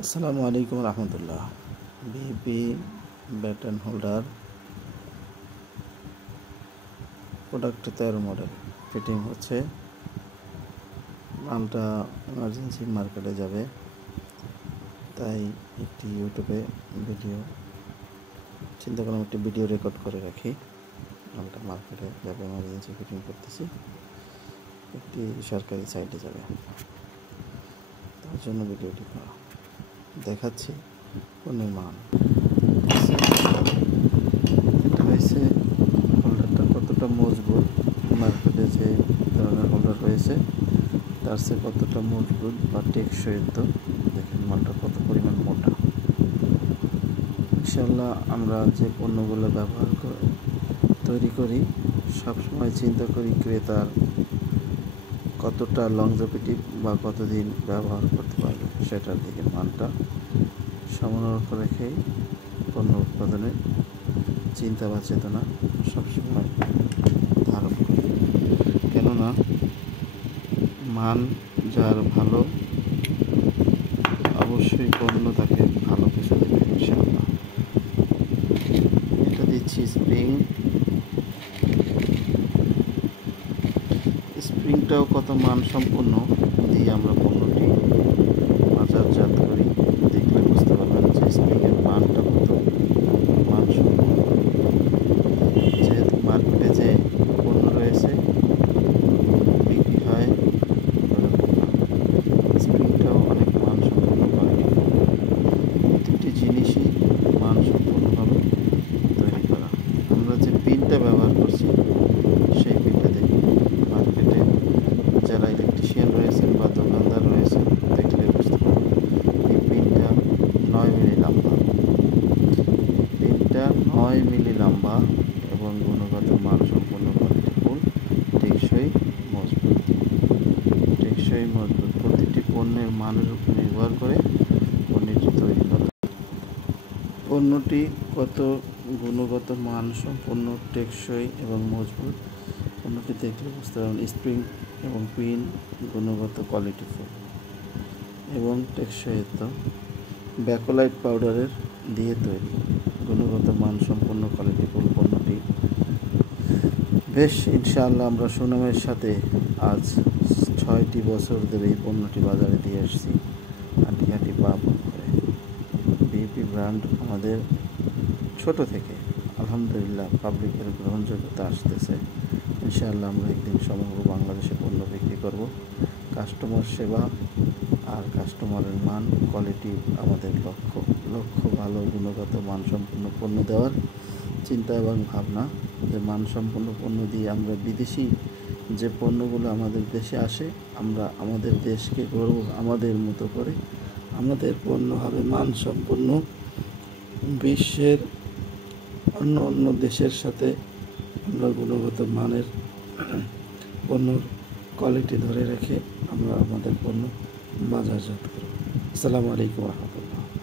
আসসালামু আলাইকুম রহমতুল্লাহ। BP baton holder product 13 model fitting হচ্ছে। মালটা এমার্জেন্সি মার্কেটে যাবে, তাই একটি ইউটিউবে ভিডিও চিন্তা করলাম একটি ভিডিও রেকর্ড করে রাখি। মালটা মার্কেটে যাবে, এমার্জেন্সি ফিটিং করতেছি, একটি সরকারি সাইটে যাবে, তার জন্য ভিডিওটি করা। দেখাচ্ছি পণ্যের মান। এটা হয়েছে হোল্ডারটা কতটা মজবুত, মার্কেটে যে ধরনের হোল্ডার রয়েছে তার চেয়ে কতটা মজবুত বা টেকসই। তো দেখেন মালটা কত পরিমাণ মোটা। ইনশাল্লাহ আমরা যে পণ্যগুলো তৈরি করি সবসময় চিন্তা করি ক্রেতার কতটা লংজিভিটি বা কতদিন ব্যবহার করতে পারবে সেটার দিকে মানটা সমন্বয় রেখেই পণ্য উৎপাদনের চিন্তা বা চেতনা সবসময় ধারণ করি। কেননা মান যার ভালো, অবশ্যই পণ্য তাকে ভালো কিছু দেবে ইনশাআল্লাহ। এটা দিচ্ছি স্প্রিংটাও কত মানসম্পন্ন দিয়ে আমরা পণ্যটি বাজারজাত করি। দেখলে বুঝতে পারবেন যে স্প্রিংয়ের মানটা কত মানসম্পন্ন। যেহেতু মার্কেটে যে পণ্য রয়েছে বিক্রি হয় স্প্রিংটাও অনেক মানসম্পন্ন কোয়ালিটি। প্রতিটি জিনিসই মানসম্পন্নভাবে তৈরি করা। আমরা যে পিনটা ব্যবহার করছি সেই পিনটা দেখুন, মার্কেটে যারা ইলেকট্রিশিয়ান রয়েছেন বা দোকানদার রয়েছেন দেখলে বুঝতে পারবেন এই পিনটা 9 মিলি লম্বা। পিনটা 9 মিলি লম্বা এবং গুণগত মানসম্পন্ন কোয়ালিটিফুল, টেকসই মজবুত। প্রতিটি পণ্যের মানের উপর নির্ভর করে পণ্যটি তৈরি করা। পণ্যটি কত গুণগত মানসম্পন্ন, টেকসই এবং মজবুত পণ্যটি দেখলে বুঝতে পারবেন। স্প্রিং এবং পিন গুণগত কোয়ালিটিফুল এবং টেকসইত্ব ব্যাকলাইট পাউডারের দিয়ে তৈরি, গুণগত মানসম্পন্ন কোয়ালিটিফুল পণ্যটি বেশ ইনশাআল্লাহ আমরা সুনামের সাথে আজ 6টি বছর ধরে এই পণ্যটি বাজারে দিয়ে আসছি হাঁটি হাঁটি পা করে। বিপি ব্র্যান্ড আমাদের ছোট থেকে আলহামদুলিল্লাহ পাবলিকের গ্রহণযোগ্যতা আসতেছে। ইনশাআল্লাহ আমরা একদিন সমগ্র বাংলাদেশে পণ্য বিক্রি করব। কাস্টমার সেবা আর কাস্টমারের মান কোয়ালিটি আমাদের লক্ষ্য ভালো গুণগত মানসম্পন্ন পণ্য দেওয়ার চিন্তা এবং ভাবনা, যে মানসম্পন্ন পণ্য দিয়ে আমরা বিদেশি যে পণ্যগুলো আমাদের দেশে আসে আমরা আমাদের দেশকে গর্ব আমাদের মতো করে আমাদের পণ্য হবে মানসম্পন্ন। বিশ্বের অন্য দেশের সাথে আমরা গুণগত মানের পণ্যর কোয়ালিটি ধরে রেখে আমরা আমাদের পণ্য বাজারজাত করব। আসসালামু আলাইকুম রহমতুল্লাহ।